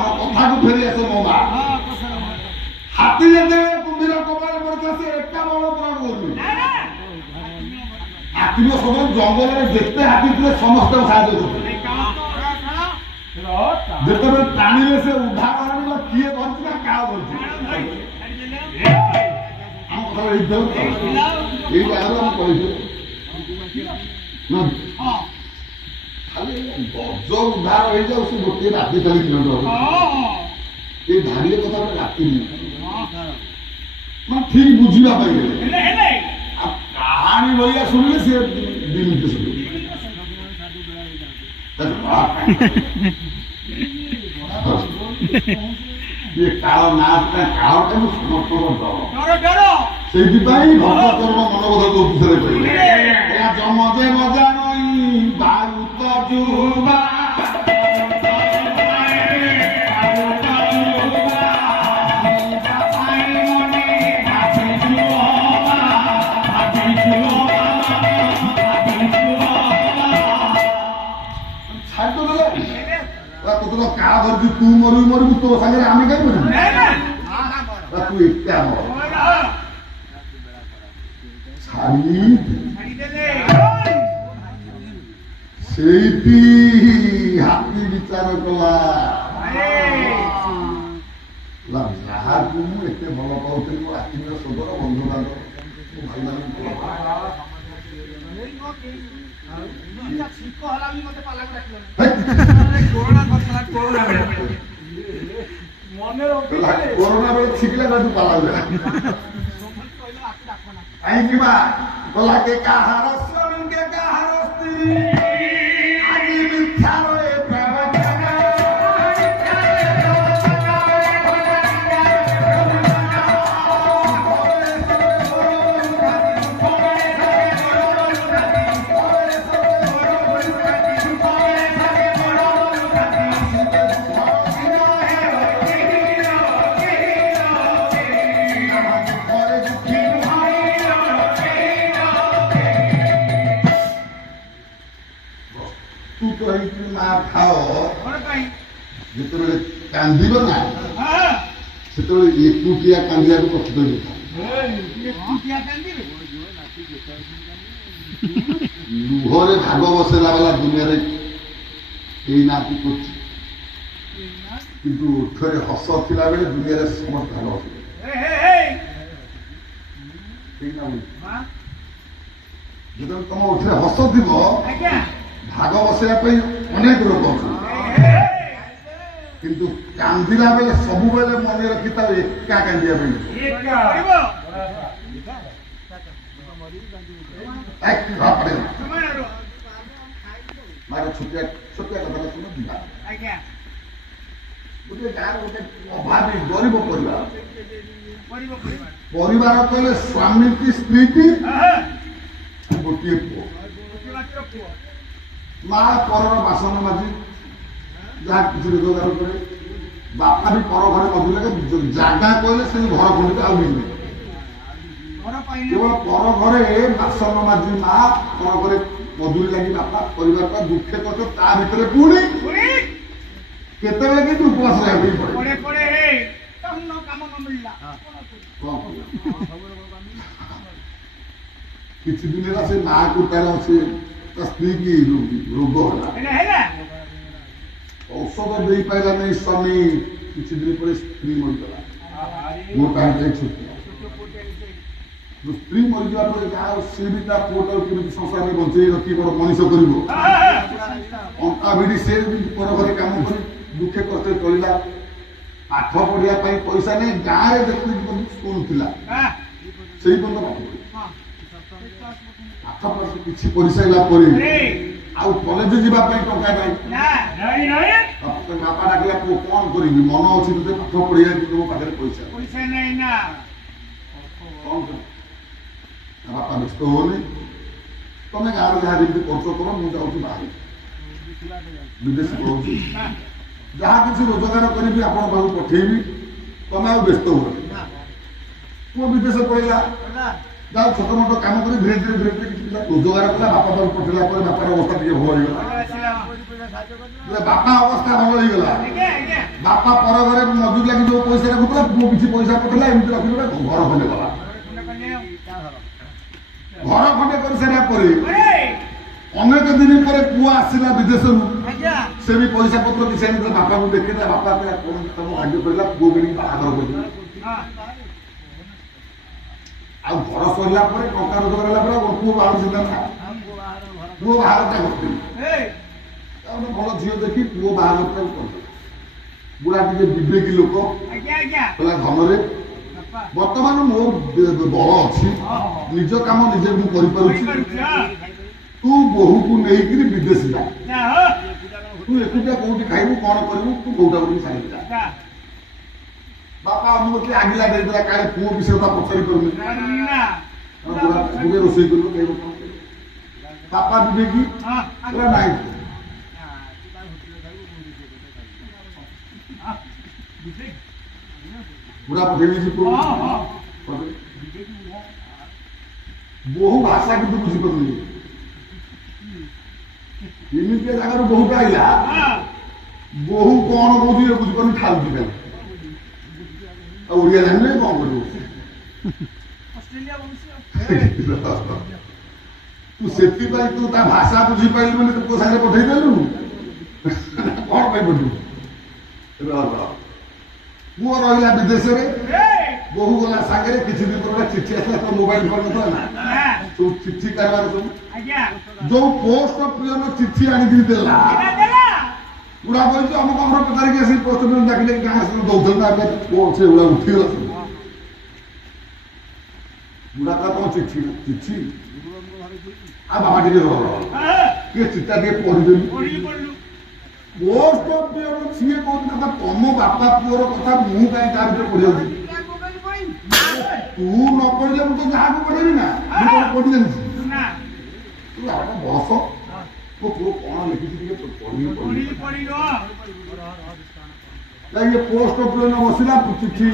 ଆମ କଥାକୁ ଫେରି ଆସେ ମୋ ମା ହାତୀ ଯେତେବେଳେ କୁମ୍ଭୀର କପାଳ ପଡିଥିଲା ସେ ଏକା ବଳ ପୁରା କରୁନି ହାତୀର ସବୁ ଜଙ୍ଗଲରେ ଯେତେ ହାତୀ ଥିଲେ ସମସ୍ତଙ୍କୁ ସାହାଯ୍ୟ କରୁଥିଲେ ଯେତେବେଳେ ଟାଣିଲେ ସେ ଉଦ୍ଧାର ଆଣିଲା କିଏ ଧରିଛି ନା କାହା ଧରିଛି ଆମ କଥା ଏଇଟା ଆମେ କହିଛୁ ଖାଲି ଗଜ ଉଦ୍ଧାର ହେଇଯାଉ ସେ ଗୋଟିଏ ରାତି ଖାଲି କିଲୋମିଟର ଏ ଧାଡ଼ିଏ କଥା ରାତି ମାନେ ଠିକ ବୁଝିବା ପାଇଁ ଗଲେ ଆଉ କାହାଣୀ ଭଳିଆ ଶୁଣିଲେ ସେ ଦି ମିନିଟ ଶୁଣିବେ କାଳ ନା କାଳଟା ମୁଁ ସମସ୍ତଙ୍କର ଡର ସେଇଥିପାଇଁ ଭକ୍ତକର୍ମ ମନୋବୋଧ ବିଷୟରେ କହିଲେ ଯମ ଯେ ମଜା ନଇ ବାୟୁ ତ ଯୁବା କାହା ଧରିଛୁ ତୁ ମରିବୁ ମରିବୁ ତୋ ସାଙ୍ଗରେ ଆମେ କାହିଁ ମରିବୁ ତୁ ଏକା ମର ସେଇଠି ହାତୀ ବିଚାର କଲା ଯାହାକୁ ମୁଁ ଏତେ ଭଲ ପାଉଥିଲି ମୋ ଆତ୍ମୀୟ ସଦର ବନ୍ଧୁବାନ୍ଧବ ମୋ ଭାଇମାନଙ୍କୁ କୋରୋନା ବେଳେ ଛିକିଲା ତୁ ପାଲା କାହିଁକି ବା ଗଲା କେ କାହାର ସ୍ୱାମୀ କେ କାହାର ସ୍ତ୍ରୀ ଆଜି ମିଥ୍ୟାରେ ଯେତେବେଳେ କାନ୍ଦିବ ନା ସେତେବେଳେ ଏକୁଟିଆ କାନ୍ଦିବାକୁ ପ୍ରସ୍ତୁତ ହେଇଥାଏ ଲୁହରେ ଭାଗ ବସେଇଲା ବାଲା ଦୁନିଆରେ କେହି ନାହାନ୍ତି କରୁଛି କିନ୍ତୁ ଓଠରେ ହସ ଥିଲା ବେଳେ ଦୁନିଆରେ ସମସ୍ତେ ଭାଗ ବସେଇବେ ଯେତେବେଳେ ତମ ଓଠରେ ହସ ଥିବ ଭାଗ ବସେଇବା ପାଇଁ ଅନେକ ଲୋକ ଅଛନ୍ତି କିନ୍ତୁ କାନ୍ଦିଲା ବେଳେ ସବୁବେଳେ ମନେ ରଖିଥାଉ ଏକା କାନ୍ଦିବା ପାଇଁ ଛୋଟିଆ ଛୋଟିଆ କଥା ଶୁଣ ଯିବା ଗୋଟେ ଗାଁର ଗୋଟେ ଅଭାବୀ ଗରିବ ପରିବାର କହିଲେ ସ୍ୱାମୀ କି ସ୍ତ୍ରୀ କି ଗୋଟିଏ ପୁଅ ମା ପରର ବାସନ ମାଜି ଯାହା କିଛି ରୋଜଗାର କରେ ବାପା ବି ପର ଘରେ ମଜୁରୀ ଲାଗେ ଜାଗା କହିଲେ ସେ ଘର ଖଣ୍ଡିକ ଆଉ ମିଳିବେ କେବଳ ପର ଘରେ ବାସନ ମାଜି ମା ପର ଘରେ ମଜୁରୀ ଲାଗି ବାପା ପରିବାରଟା ଦୁଃଖେ କଷ୍ଟ ତା ଭିତରେ ପୁଣି କେତେବେଳେ କିନ୍ତୁ ଉପବାସ ରହିବାକୁ ପଡେ କିଛି ଦିନ ହେଲା ସେ ମାକୁ ତାର ଅଛି ତା ସ୍ତ୍ରୀ କି ରୋଗ ହେଲା ଔଷଧ ଦେଇପାରିଲା ନାହିଁ ସ୍ୱାମୀ କିଛି ଦିନ ପରେ ସ୍ତ୍ରୀ ମରିଗଲା ମୋ ପାଇଁ ଛୁଟି ସ୍ତ୍ରୀ ମରିଯିବା ପରେ ଯାହା ସିଏ ବି ତା ପୁଅଟାକୁ କେମିତି ସଂସାରରେ ବଞ୍ଚେଇ ରଖି ବଡ ମଣିଷ କରିବ ଅଣ୍ଟା ଭିଡି ସେ ପର ଘରେ କାମ କରି ଦୁଃଖେ କଷ୍ଟ ଚଳିଲା ପାଠ ପଢିବା ପାଇଁ ପଇସା ନେଇ ଗାଁରେ ଯେତିକି ସ୍କୁଲ ଥିଲା ସେଇ ପର୍ଯ୍ୟନ୍ତ ପାଠ ପଢି କିଛି କରିସାରିଲା ପରେ ଆଉ କଲେଜ ଯିବା ପାଇଁ ଟଙ୍କା ନାହିଁ ବାପା ଡାକିଲା ପୁଅ କଣ କରିବି ମନ ଅଛି ତୋତେ ପାଠ ପଢିବା କିନ୍ତୁ ମୋ ପାଖରେ ପଇସା ନାହିଁ ନା କଣ ବାପା ବ୍ୟସ୍ତ ହୁଅନି ତମେ ଗାଁରେ ଯାହା ଯେମିତି ଖର୍ଚ୍ଚ କର ମୁଁ ଯାଉଛି ବାହାରେ ବିଦେଶ ପଳଉଛି ଯାହା କିଛି ରୋଜଗାର କରିବି ଆପଣ ପାଖକୁ ପଠେଇବି ତମେ ଆଉ ବ୍ୟସ୍ତ ହୁଅନି ପୁଅ ବିଦେଶ ପଳେଇଲା ଯାହା ଛୋଟ ମୋଟ କାମ କରି ଧୀରେ ଧୀରେ କିଛି ରୋଜଗାର କଲା ବାପା ପାଖକୁ ପଠେଇଲା ପରେ ବାପାର ଅବସ୍ଥା ଟିକେ ଭଲ ହେଇଗଲା ବାପା ଅବସ୍ଥା ଭଲ ହେଇଗଲା ବାପା ପର ଘରେ ମଜୁରୀ ଲାଗି ଯୋଉ ପଇସା ରଖୁଥିଲା ପୁଅ କିଛି ପଇସା ପଠେଇଲା ଏମିତି ରଖି ଗୋଟେ ଘର ଖଣ୍ଡେ ଗଲା। ଘର ଖଣ୍ଡେ କରିସାରିବା ପରେ ଅନେକ ଦିନ ପରେ ପୁଅ ଆସିଲା ବିଦେଶରୁ, ସେ ବି ପଇସା ପତ୍ର କିଛି ଆଣିଥିଲା, ବାପାକୁ ଦେଖିଲା, ବାପା କଣ ତମ ଭାଗ୍ୟ କରିଲା ପୁଅ କିଣିକି ବାହାଘର କରିଦେଲା। ଆଉ ଘର ସରିଲା ପରେ ଟଙ୍କା ରୋଜଗାର ହେଲା ପରେ ପୁଅ ବାହାର ଚିନ୍ତା ନା, ପୁଅ ବାହାଘରଟା କରିଦେଲି। ତାପରେ ଭଲ ଝିଅ ଦେଖି ପୁଅ ବାହାଘରଟା କରିଦେଲା। ବୁଢା ଟିକେ ବିବେକୀ ଲୋକ କହିଲା ଧନରେ ବର୍ତ୍ତମାନ ମୋ ବଳ ଅଛି, ନିଜ କାମ ନିଜେ ମୁଁ କରିପାରୁଛି, ତୁ ବୋହୂକୁ ନେଇକିରି ବିଦେଶ ଯା, ତୁ ଏକୁଟିଆ କୋଉଠି ଖାଇବୁ କଣ କରିବୁ, ତୁ ବୋହୂଟା ବୋଲି ସାଙ୍ଗେ ଯା। ବାପା ଅନୁମତି ଆଗିଲା ଦେଇଦେଲା, କାଳେ ପୁଅ ବିଷୟଟା ପଚାରି ପାରୁନି, ରୋଷେଇ କରିବ ଖାଇବ କଣ କରିବ। ବାପା ବିବେକୀ ପୁରା ନାଇଁ ପୁରା ପଠେଇ ଦେଇଛି ପୁଅ। ବୋହୂ ଭାଷା କିନ୍ତୁ ବୁଝିପାରୁନି, ଏମିତିଆ ଜାଗାରୁ ବୋହୂଟା ଆଇଲା, ବୋହୂ କଣ କହୁଛି ବୁଝିପାରୁନି, ଖାଉଛି ଖାଲି। ଆଉ ଓଡିଆ ଜାଣିଲେ କଣ କରିବ? ତୁ ସେଥିପାଇଁ ତୁ ତା ଭାଷା ବୁଝିପାରିଲୁ ବୋଲି ତୁ ସାଙ୍ଗେ ପଠେଇ ଦେଲୁ, କଣ ପାଇଁ ପଠେଇବୁ? ପୁଅ ରହିଲା ବିଦେଶରେ, ବୋହୂ ଗଲା ସାଙ୍ଗରେ, କିଛି ଦିନ ପରେ ଚିଠି ଆସିଲା, ତ ମୋବାଇଲ ଫୋନ ନଥିଲା ନା, ସବୁ ଚିଠି କାରବାର ସବୁ, ଯୋଉ ପୋଷ୍ଟ ପିଅନ ଚିଠି ଆଣିକି ଦେଲା, ବୁଢା କହିଛୁ ଆମ କମର ପଚାରିକି ଆସି ପୋଷ୍ଟ ପିଅନ ଡାକିଲେ ଗାଁ ଆସିଲେ ଦଉଥିଲେ ନା, ସେଗୁଡା ଉଠିଗଲା ସବୁ। ବୁଢା କା ତମ ଚିଠି ଚିଠି ଆଉ ବାବା ଟିକେ ଟିକେ ଚିଠା ଟିକେ ପଢିଦେଲୁ। ପୋଷ୍ଟ ପିଅନ ସିଏ କହୁଛି କଥା, ତମ ବାପା ପୁଅର କଥା ମୁଁ କାହିଁ ତା ଭିତରେ ପଢିଯାଉଛି? ତୁ ନ ପଢିଲେ ମୁଁ ତ ଯାହାକୁ ପଢେଇବି ନା, ମୁଁ କଣ ପଢି ଜାଣିଛି? ତୁ ବସ, ତୋ ପୁଅ କଣ ଲେଖିଛି ଟିକେ ପଢି ପୋଷ୍ଟ ପିଅନ ବସିଲା, ଚିଠି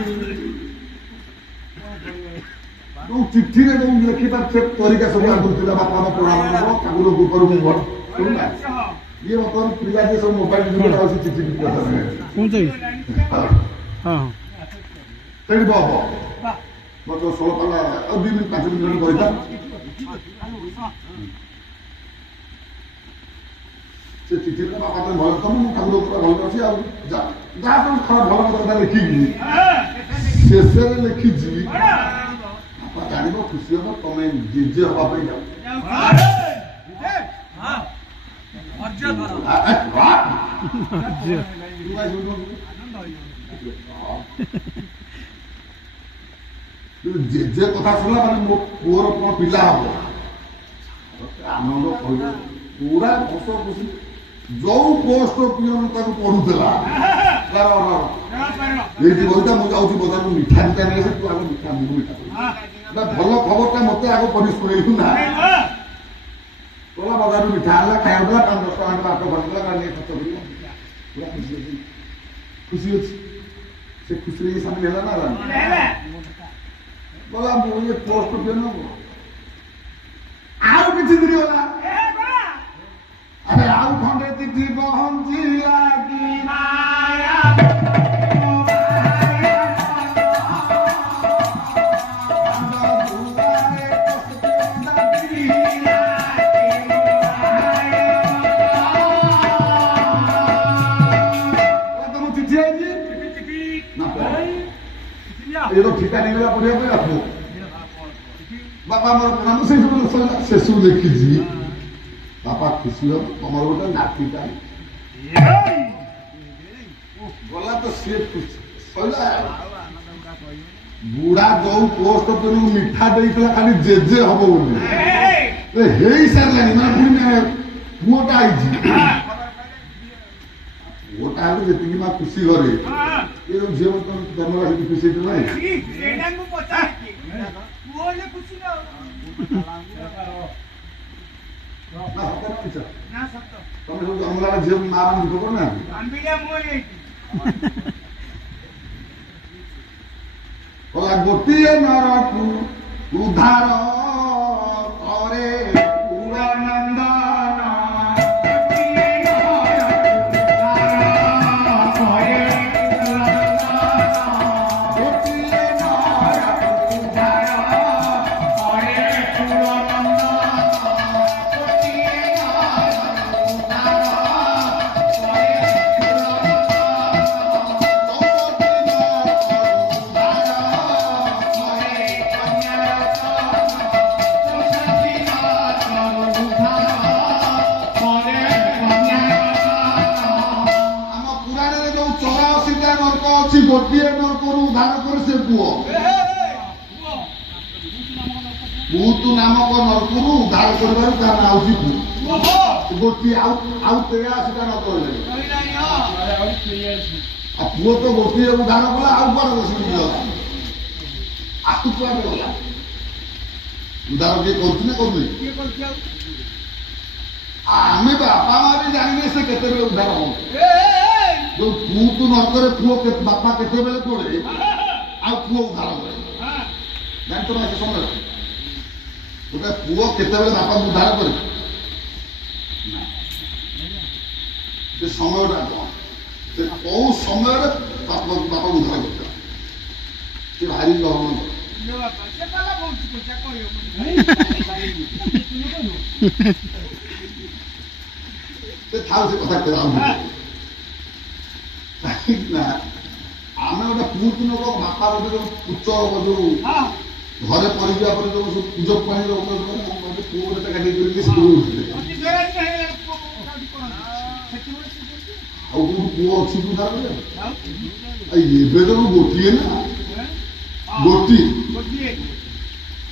ଯୋଉ ଚିଠିରେ ଯୋଉ ଲେଖିବା ସେ ତରିକା ସବୁ ଆଗରୁ ଥିଲା, ବାପା ମା ପ୍ରଣାମ ଠାକୁର ଉପରୁ ମୁଁ ଭଲ ଶୁଣିଲା। ଇଏ ବର୍ତ୍ତମାନ ପିଲା ଯେ ସବୁ ମୋବାଇଲ ଯୁଗରେ ଅଛି, ଚିଠି କଥା ସେଇଠି ବହ ମୋର 16 ପାଲା ଆଉ 2 ମିନିଟ୍ 5 ମିନିଟ୍ କହିଥା। ସେ ଚିଠିରେ ବାପା ତ ଭଲ ତମ ମୁଁ ଠାକୁର ଉପରେ ଭଲ ଅଛି, ଆଉ ଯାହା ତମ ଖରାପ ଭଲ କଥା ଲେଖିକି ଶେଷରେ ଲେଖିଛି, ବାପା ଜାଣିବ ଖୁସି ହବ ତମେ ଜେଜେ ହବା ପାଇଁ ଯାଉ। ଜେଜେ କଥା ଶୁଣିଲା ମାନେ ମୋ ପୁଅର କଣ ପିଲା ହବ, ଆନନ୍ଦ କହିବ ପୁରା ହସ ଖୁସି। ଯୋଉ ପୋଷ୍ଟ ପିଅନ ତାକୁ ପଢୁଥିଲା, ଏଇଠି ବହିଟା ମୁଁ ଯାଉଛି ବଜାରକୁ ମିଠା ମିଠା ନେଇ ଆସେ, ତୁ ଆଗ ମିଠା ମୁଁ ମିଠା ଭଲ ଖବରଟା ମତେ ଆଗ ପଢି ଶୁଣେଇଲୁ ନା। ଗଲା ବଜାରରୁ ମିଠା ଆଣିଲା, ଖାଇବାକୁ ଦେଲା, 5-10 ଟଙ୍କା ବାଟ କରିଦେଲା, ଖର୍ଚ୍ଚ କରିଲା, ପୁରା ଖୁସି ଅଛି। ଖୁସି ଅଛି, ସେ ଖୁସିରେ ସାମିଲ ହେଲା ନା ଗଲା। ମୁଁ ଇଏ ପୋଷ୍ଟ ପିଅନ ଆଉ କିଛି ଦିନ ଗଲା, ଆରେ ଆଉ ଖଣ୍ଡେ ଚିଠି ପହଞ୍ଚିଲା କି ମାୟା ঠিকা নেইগলা পড়িয়া ପାଇଁ ଆପ ବାପା ମୋର ପ୍ରଣାମ। ସେଇ ସବୁ ସେସବୁ ଲେଖିଛି, ବାପା ଖୁସି ହବ ତମର ଗୋଟେ ନାତିଟା ଗଲା ତ ସିଏ ଖୁସି ସଇଲା। ବୁଢା ଯୋଉ ପୋଷ୍ଟ ପିଅନକୁ ମିଠା ଦେଇଥିଲା ଖାଲି ଜେଜେ ହବ ବୋଲି ହେଇ ସାରିଲାଣି, ମାନେ ପୁଅଟା ଆଇଛି, ପୁଅଟା ହେଲେ ଯେତିକି ମା ଖୁସି ଘରେ, ଏ ଯୋଉ ଝିଅ ଜନ୍ମ ହେକି ଖୁସି ନାହିଁ। ତମେ ସବୁ ଜନ୍ମଲା ଝିଅ ମା ମାନେ ଦୁଃଖ କରୁନାହାନ୍ତି? ଗୋଟିଏ ନରକୁ ଉଦ୍ଧାର କରେ ପୁରନନ୍ଦନ, ନର୍କ ଅଛି ଗୋଟିଏ ନର୍କରୁ ଉଦ୍ଧାର କରି ସେ ପୁଅ ବହୁତ ନାମକ ନର୍କରୁ ଉଦ୍ଧାର କରିବାରୁ ତା ନାଁ ହଉଛି ପୁଅ ଗୋଟିଏ ଆଉ 83ଟା ନର୍କ ରହିଲାଣି ଆଉ ପୁଅ ତ ଗୋଟିଏ ଉଦ୍ଧାର କଲା ଆଉ କୁଆଡେ ବସିକି ଗଲା ଆଉ କୁଆଡେ ଗଲା ଉଦ୍ଧାର କିଏ କରୁଛି ନା କରୁନି ଆମେ ବାପା ମା ବି ଜାଣିନେ ସେ କେତେବେଳେ ଉଦ୍ଧାର ହବ ଯୋଉ ତୁ ନର୍କରେ ପୁଅ ବାପା କେତେବେଳେ ପଡେ ଆଉ ପୁଅ ଉଦ୍ଧାର କରେ ଜାଣିଛ ନା ସେ ସମୟରେ ଗୋଟେ ପୁଅ କେତେବେଳେ ବାପାକୁ ଉଦ୍ଧାର କରେ ସେ ସମୟଟା କଣ ସେ କୋଉ ସମୟରେ ବାପାକୁ ଉଦ୍ଧାର କରିଥିଲା ସେ ଭାରି ଗହମ ସେ ଥାଉ ସେ କଥା କହିଲା ନା ଆମେ ଗୋଟେ ପୁଅ ଲୋକ ବାପା ଗୋଟେ ଯୋଉ ଉଚ୍ଚ ଯୋଉ ଘରେ ପରିଯିବା ପରେ ଯୋଉ ସବୁ ପୂଜ ପାଣି ପୁଅ ଗୋଟେ ଟଙ୍କା ଦେଇକି ଆଉ କୋଉ ପୁଅ ଅଛି ତୁ ତାର ଏବେ ତ ଗୋଟିଏ ନା ଗୋଟିଏ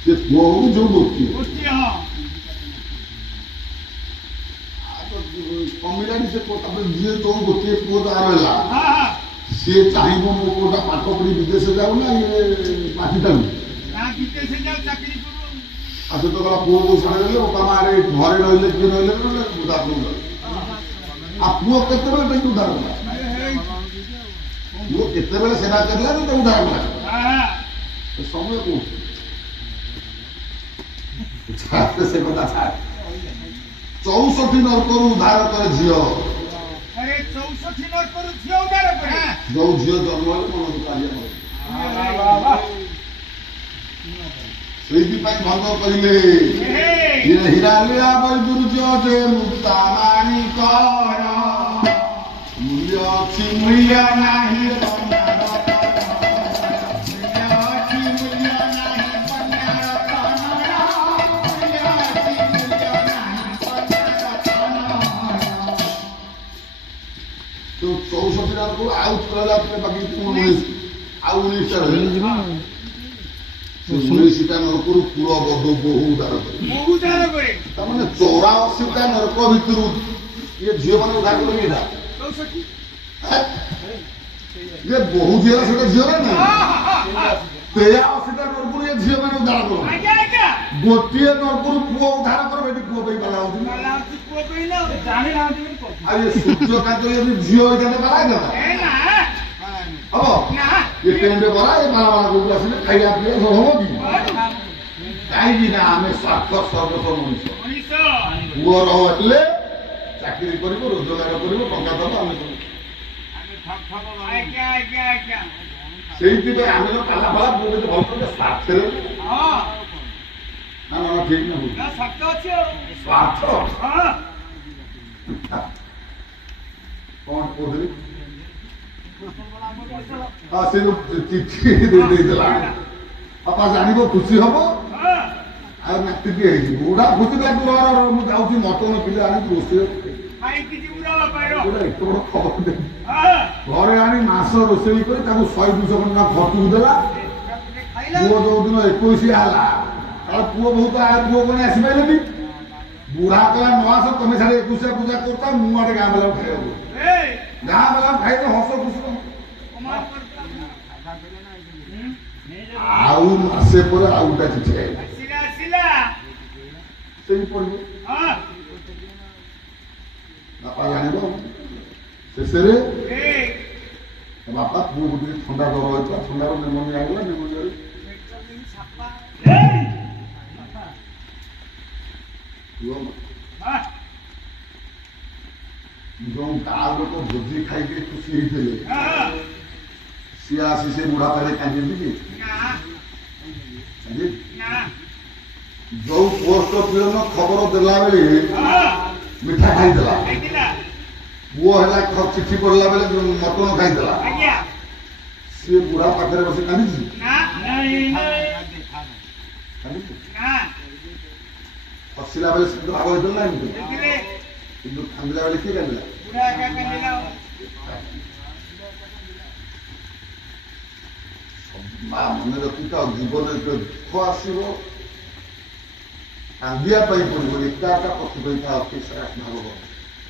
ସେ ପୁଅ ହଉ ଯୋଉ ଗୋଟିଏ କମିଲାଣି ସେ ତାପରେ ଯିଏ ଯୋଉ ଗୋଟିଏ ପୁଅ ତାର ହେଲା ସିଏ ଚାହିଁବ ମୋ ପୁଅଟା ପାଠ ପଢି ବିଦେଶ ଯାଉ ନା ଇଏ ପାଠି ଟାକୁ ଆଉ ସେ ତ ଗଲା ପୁଅକୁ ଛାଡ଼ିଦେଲେ ବାପା ମା ଆରେ ଘରେ ରହିଲେ କିଏ ରହିଲେ ଉଦ୍ଧାର ଆଉ ପୁଅ କେତେବେଳେ ତାକୁ ଉଦ୍ଧାର କଲା ପୁଅ କେତେବେଳେ ସେବା କରିଲା ତାକୁ ଉଦ୍ଧାର କଲା ସମୟ କୋଉଠି ସେ କଥା ଛାଡ଼ 64 ନର୍କରୁ ଉଦ୍ଧାର କରେ ଝିଅ ଯୋଉ ଝିଅ ଜନ୍ମ ହେଲେ ମନ ଦୁଃଖ ସେଇଥିପାଇଁ ଭଙ୍ଗ କହିଲେ ହୀରା ବୈଦୁର୍ଯ୍ୟ ଯେ ମୁକ୍ତା ମାଣିକର ମୂଲ୍ୟ ଅଛି ମୂଲ୍ୟ ନାହିଁ तो 64 नर्कରୁ ଆଉ ଥରେ ବାକି 19 ଆଉ 19ଟା ରହିଲା 19ଟା ନର୍କରୁ କୁଳ ବଧୁ ବହୁ ଉଦ୍ଧାର କରେ ତାମାନେ 84ଟା ନର୍କ ଭିତରୁ ଇଏ ଝିଅ ମାନେ ଉଦ୍ଧାର କଲେ ଏଇଟା ଇଏ ବହୁ ଝିଅ ସେଟା ଝିଅ ନା 83ଟା ନର୍କରୁ ଏ ଝିଅ ମାନେ ଉଦ୍ଧାର କର ଗୋଟିଏ ନର୍କରୁ ପୁଅ ଉଦ୍ଧାର କର ଏଠି ପୁଅ ପାଇଁ ବାଲା ହଉଛି ଆଉ ଏ ସୂର୍ଯ୍ୟକାନ୍ତ ଯଦି ଝିଅ ହେଇଥାନ୍ତେ ବାଲା ହେଇଥାନ୍ତା ହବ ଏ ଟେଣ୍ଡେ ବରା ଏ ବାଲା ବାଲା କୋଉଠୁ ଆସିଲେ ଖାଇବା ପିଇବା ସବୁ ହବ କି କାହିଁକି ନା ଆମେ ସ୍ୱାର୍ଥ ସର୍ବସ୍ୱ ମଣିଷ ପୁଅ ରହିଲେ ଚାକିରି କରିବ ରୋଜଗାର କରିବ ଟଙ୍କା ଦବ ଆମେ ସବୁ ସେଇଥିପାଇଁ ଆମେ ଯୋଉ ପାଲା ଫାଲା ପୁଅ କେତେ ଭଲ କଲେ ସ୍ୱାର୍ଥରେ ନା ମନ ଠିକ ନା ସ୍ୱାର୍ଥ କଣ କହୁଥିଲି ହଁ ସେ ଚିଠି ଦେଇଦେଲା ବାପା ଜାଣିବ ଖୁସି ହବ ଆଉ ନାତିଟି ହେଇଛି ବୁଢା ଖୁସି ମୁଁ ଯାଉଛି ମଟନ କିଲେ ଆଣିକି ରୋଷେଇ ଏତେ ବଡ ଖବର ଦେବି ଘରେ ଆଣି ମାସ ରୋଷେଇ କରି ତାକୁ 100-200 ଟଙ୍କା ଖର୍ଚ୍ଚକୁ ଦେଲା ପୁଅ ଯୋଉଦିନ 21 ହେଲା ତାର ପୁଅ ବହୁତ ପୁଅ କଣ ଆସିପାରିଲେନି ବୁଢା କହିଲା ନ ଆସ ତମେ ସାଡେ 21 ପୂଜା କରୁଥା ମୁଁ ଆଡେ ଗାଁ ବେଲା ଖାଇବାକୁ ଗାଁ ବେଲା ଖାଇଲେ ହସ ଖୁସି ଆଉ ମାସେ ପରେ ଆଉ ଗୋଟେ ଚିଠି ସେଇ ପଡିବ ବାପା ଜାଣିବ ଶେଷରେ ବାପା ପୁଅକୁ ଟିକେ ଥଣ୍ଡା ଦର ହେଇଥିଲା ଥଣ୍ଡାର ନେମୋନିଆ ହେଇଗଲା ନେମୋନିଆ ଯୋଉ ଗାଁ ଲୋକ ଭୋଜି ଖାଇକି ଖୁସି ହେଇଥିଲେ ସିଏ ଆସି ସେ ବୁଢା ପାଖରେ କାନ୍ଦିନ୍ତି କି ଯୋଉ ପୋଷ୍ଟ ପିଅନ ଖବର ଦେଲା ବେଳେ ମିଠା ଖାଇଦେଲା ପୁଅ ହେଲା ଚିଠି ପଢିଲା ବେଳେ ମଟନ ଖାଇଦେଲା ସିଏ ବୁଢା ପାଖରେ ବସି କାନ୍ଦିଛି ହସିଲା ବେଳେ ସେ ଭାବ ହେଇଥିଲା ନା ଏମିତି କିନ୍ତୁ କାନ୍ଦିଲା ବେଳେ କିଏ କାନ୍ଦିଲା ମା ମନେ ରଖିଥାଉ ଜୀବନରେ ଯେତେବେଳେ ଦୁଃଖ ଆସିବ କାନ୍ଦିବା ପାଇଁ ପଡ଼ିବ ଏକା ଏକା ପଥି କରିଥାଉ ଭାବ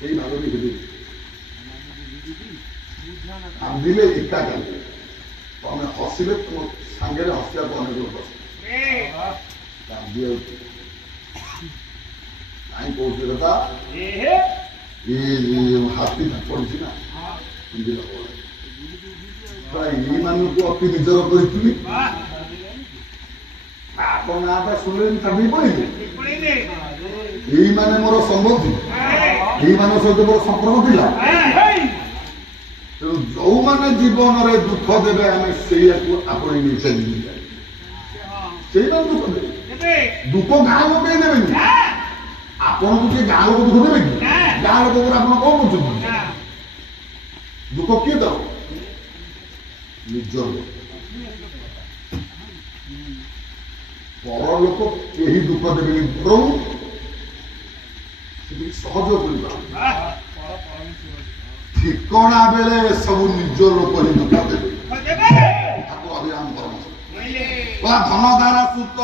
ଏଇ ଭାବ ବି ହେବି କାନ୍ଦିଲେ ଏକା କାନ୍ଦିଲେ ତମେ ହସିଲେ ତୁମ ସାଙ୍ଗରେ ହସିବାକୁ ଅନେକ ଲୋକ କାନ୍ଦି ଯାଉଛି କାହିଁ କହୁଛି କଥା ହାତୀ ପଡିଛି ନା ଏଇମାନଙ୍କୁ ଅତି ନିଜର କରିଥିଲି ଆପଣ ନାଁଟା ଶୁଣିଲେ କାନ୍ଦି ପଡ଼ିଲେ ଏଇମାନେ ମୋର ସମ୍ବନ୍ଧୀ ଏଇମାନଙ୍କ ସହିତ ମୋର ସମ୍ପର୍କ ଥିଲା ତେଣୁ ଯୋଉମାନେ ଜୀବନରେ ଦୁଃଖ ଦେବେ ଆମେ ସେଇଆକୁ ଆପଣେଇ ନେଇ ଚାଲିଯିବା ସେଇମାନେ ଦୁଃଖ ଦେବେ ଦୁଃଖ ଗାଁ ଲୋକ କେହି ଦେବେନି ଆପଣଙ୍କୁ କିଏ ଗାଁ ଲୋକ ଦୁଃଖ ଦେବେ କି ଗାଁ ଲୋକ ଆପଣ କଣ କରୁଛନ୍ତି ଦୁଃଖ କିଏ ଦବ ନିଜ ଲୋକ ପର ଲୋକ କେହି ଦୁଃଖ ଦେବେନି ବରଂ ସହଯୋଗ କରିବା ଠିକଣା ବେଳେ ସବୁ ନିଜ ଲୋକ ହିଁ ଦୁଃଖ ଦେବେ ତାକୁ ଅଭିରାମ ପରମ ଧନ ଧାରା ସୁତ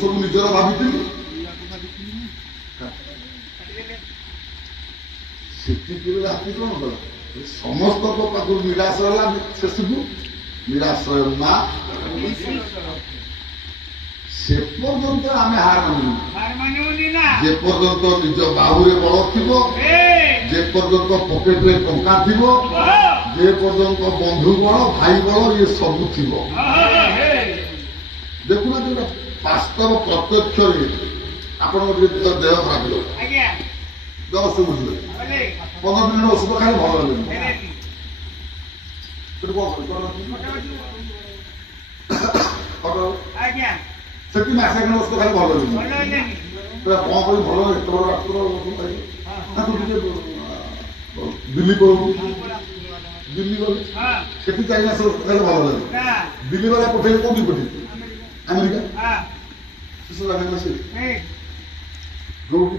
ସବୁ ନିଜର ଭାବିଥିଲି ସେତିକି ହାତୀ କଣ କଲା ସମସ୍ତଙ୍କ ପାଖରୁ ନିରାଶ ହେଲା ଶେଷକୁ ନିରାଶ ମା ସେ ପର୍ଯ୍ୟନ୍ତ ଆମେ ହାର ମାନିବୁନି ଯେ ପର୍ଯ୍ୟନ୍ତ ନିଜ ବାହୁରେ ବଳ ଥିବ ଯେ ପର୍ଯ୍ୟନ୍ତ ପକେଟରେ ଟଙ୍କା ଥିବ ଯେ ପର୍ଯ୍ୟନ୍ତ ବନ୍ଧୁ ବଳ ଭାଇ ବଳ ଇଏ ସବୁ ଥିବ ଦେଖୁନା ବାସ୍ତବ ପ୍ରତ୍ୟକ୍ଷରେ ଆପଣଙ୍କର ଯଦି ଦେହ ଖରାପ ହେଲା ଦଶ ବୁଝିଲେ 15 ଦିନ ଔଷଧ ଖାଇଲେ ଭଲ ହେଲେନି ସେଠି ମାସେ ଖଣ୍ଡେ ଔଷଧ ଖାଇଲେ ଭଲ ହେଲେନି କଣ କରି ଭଲ ଏତେ ବଡ ଡାକ୍ତର ଦିଲ୍ଲୀ ପଳଉ ଦିଲ୍ଲୀ ଗଲେ ସେଠି 4 ମାସ ଔଷଧ ଖାଇଲେ ଭଲ ହେଲେନି ଦିଲ୍ଲୀ ବାଲା ପଠେଇଲେ କୋଉଠି ପଠେଇଲେ ଆମେରିକା ଯୋଉଠି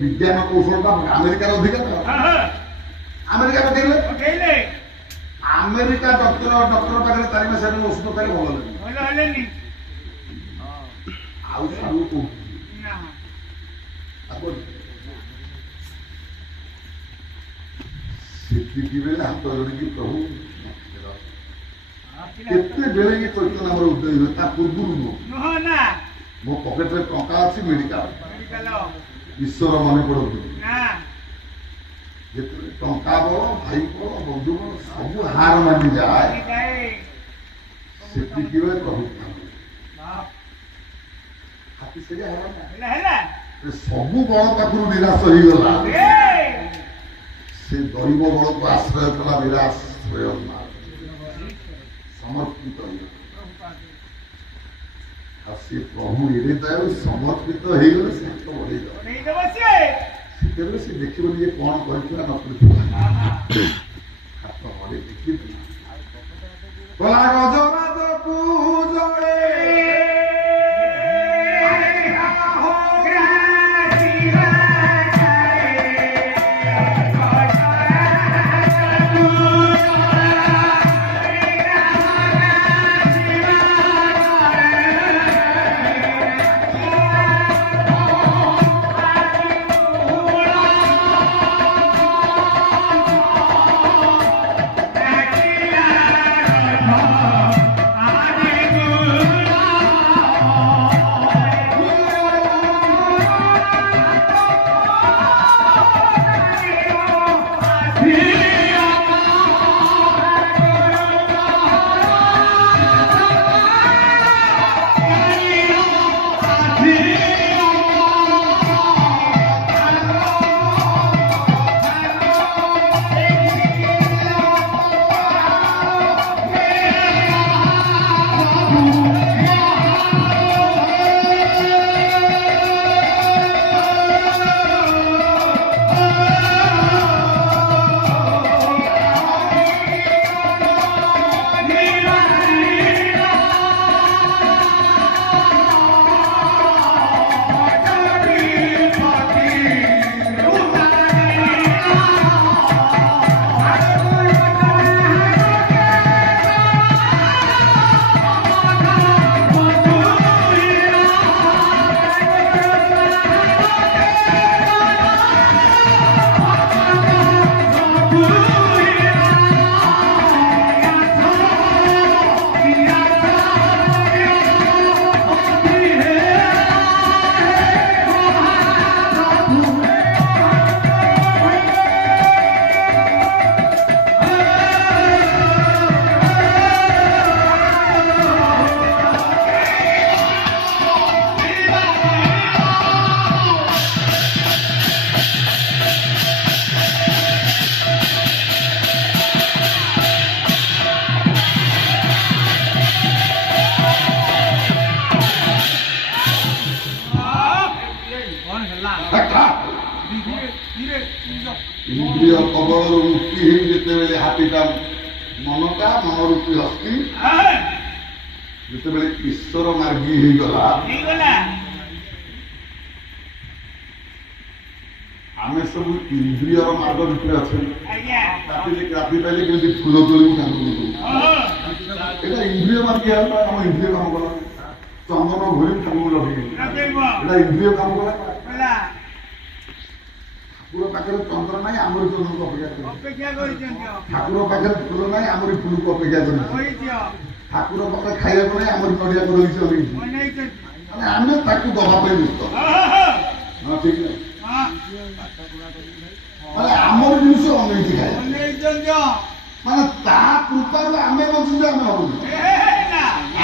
ବିଜ୍ଞାନ କୌଶଳଟା ଆମେରିକାର ଅଧିକା ଆମେରିକା ପଠେଇଲେ ଆମେରିକା ଡକ୍ଟର ପାଖରେ 4 ମାସ ଔଷଧ ଖାଇ ଭଲ ହେଲେନି ଆଉ ସେତିକି ବେଳେ ହାତ ଯୋଡ଼ିକି ପ୍ରଭୁ କେତେବେଳେ ଇଏ ଚୈତନ୍ୟ ଆମର ଉଦୟ ହୁଏ ତା ପୂର୍ବରୁ ନୁହଁ ମୋ ପକେଟରେ ଟଙ୍କା ଅଛି ମେଡିକାଲ ଈଶ୍ୱର ମନେ ପଡନ୍ତି ଯେତେବେଳେ ଟଙ୍କା ବଳ ଭାଇ ବଳ ବନ୍ଧୁ ବଳ ସବୁ ହାର ମାନିଯାଏ ସେତିକି ବେଳେ ପ୍ରଭୁ ସବୁ ବଳ ପାଖରୁ ନିରାଶ ହେଇଗଲା ସେ ଦୈବ ବଳକୁ ଆଶ୍ରୟ କଲା ନିରାଶ୍ରୟ ସମର୍ପିତ ଆଉ ସେ ପ୍ରଭୁ ଏଡେ ଦୟାଳୁ ସମର୍ପିତ ହେଇଗଲେ ସେ ହାତ ବଢେଇଦବ ସେତେବେଳେ ସେ ଦେଖିବନି ଯେ କଣ କରିଥିଲା ନ କରିଥିଲା ହାତ ବଢେଇ ଦେଖିଥିଲା ଗଜରାଜକୁ ଜଣେ इंद्रिय कबल मुक्ति जिते हाथीटा मनटा मनरूपी हस्ती जिते ईश्वर मार्गी हो गला आम सब इंद्रिय मार्ग भितर अच्छे राति पाइले केमती फूल तोड़ ठाकुर इंद्रिय मार्गी आम इंद्रिय काम कला चंदन घोरी ठाकुर लगे इंद्रिय काम कला ठाकुर पाखे चंद्र ना आमरी चंद्र को अपेक्षा ठाकुर पाखे फूल ना आमरी फूल को अपेक्षा ठाकुर पाखे खाइबा को आमरी नड़िया को रही आम दबा व्यस्त हाँ ठीक है माने आमर जिनिस अनैति खाए माने ता कृपा आम बचुचे आम भावुँ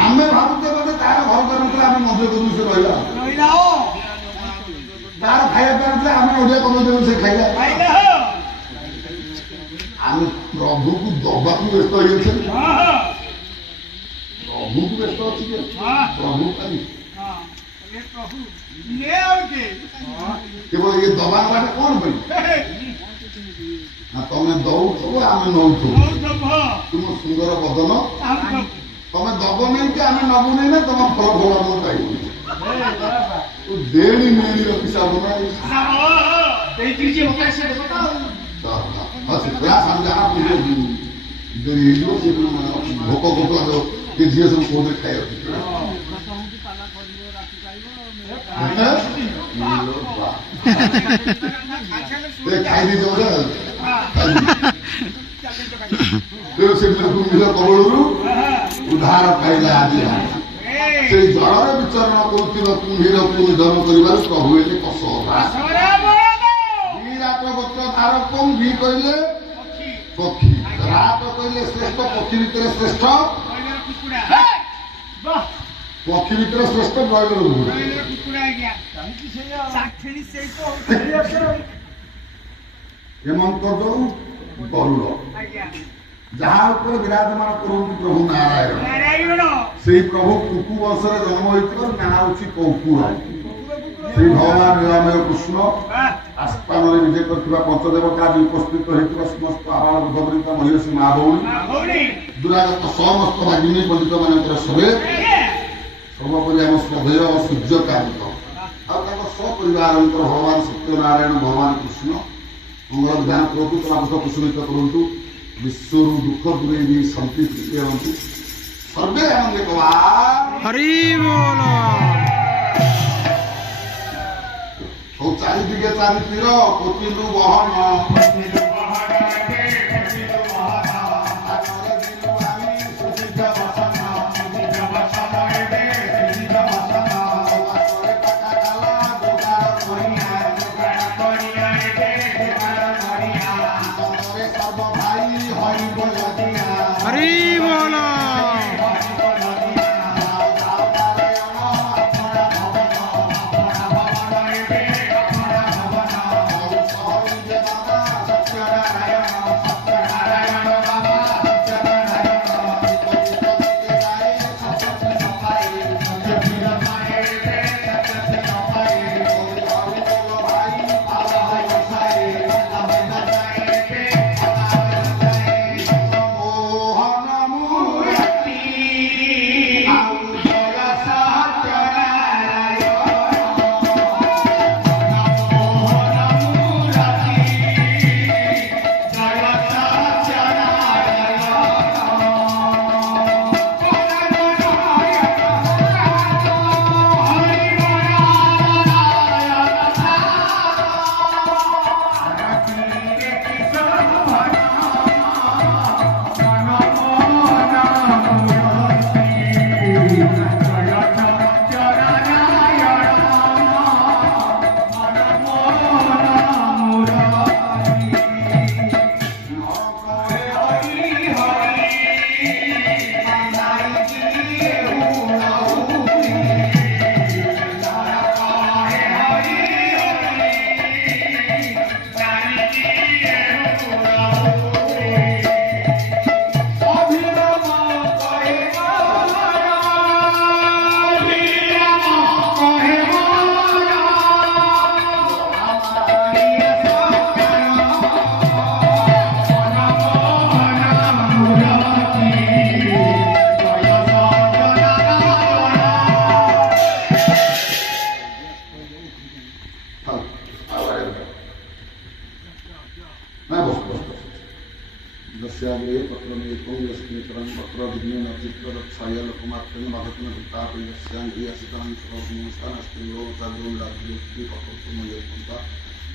आम भावुचे बोले तार घर कर आम मजे करू से रहा तार खाया पाए आम ओडिया कमेदेव से खाइला आम प्रभु को दबा को व्यस्त हो प्रभु को व्यस्त अच्छी प्रभु केवल ये दबा बाटे कौन भाई तमें दौड़ आम नौ तुम सुंदर बदन तमें दब नहीं कि आम नबु नहीं ना तुम फल फल पाइब देणी मेणी हिसाब ना भोक भोक ये झील सब कौन खाई खाई दी कबल उद्धार पाइला आदि से जल विचरण करुवा कुंभीर को निधन कर प्रभु ये कसरा गोत्र धारकम भी कहले पक्षी रात कहले श्रेष्ठ पक्षी भितर श्रेष्ठ पक्षी भितर श्रेष्ठ ब्रॉयलर हेमंत जो गरुड़ जहाँ विराजमान करते प्रभु नारायण से प्रभु कुकु वंश जन्म होता ना हूँ कौपुर श्री भगवान लीलामय कृष्ण आस्थान विजय कर पंचदेवता उपस्थित होता समस्त आबाल वृद्धवृंद महिषी माँ भौणी दुरागत समस्त भागिनी पंडित मान सभे सर्वोपरि आम श्रद्धेय सूर्यकांत सपरिवार भगवान सत्यनारायण भगवान कृष्ण मंगल विधान करूँ तलाप कुसुमित करूँ विश्व दुख दूरे शांति हूँ सर्वे आनंदे हरि बोल चारिदिगे चारि तीर कोटिलु बहन ଚିତ୍ର ଛାୟା ଲୋକମାତ୍ରେଣ ବାଧକନ ତାପି ସ୍ୟାଙ୍ଗି ଆସିତାନ ସର୍ବମସ୍ତାନ ସ୍ଥିରୋ ସାଗରୋ ରାଜ୍ୟୋକ୍ତି କପର୍ତ୍ତମୟତା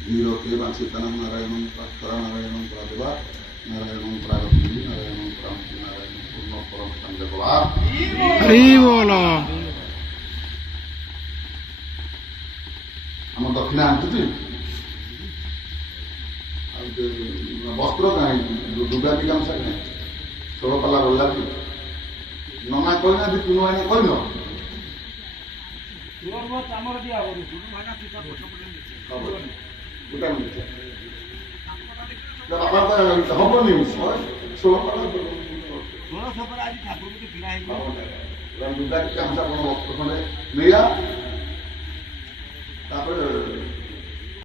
ଧୀରୋକେ ବାଞ୍ଛିତାନ ନାରାୟଣଂ ପ୍ରାକ୍ଷରା ନାରାୟଣଂ ପ୍ରାଦେବା नारायण प्रागति नारायण क्रांति नारायण पूर्ण परम संदेशवाद हरि बोल हम दक्षिण आंटी वस्त्र कहीं दुर्गा की काम सके षोल पाला गला कि नना कहना तुम मैंने कहन गोटे मिनिट हबनी षोल पाला दुर्गा की काम वस्त्र खंडे नहीं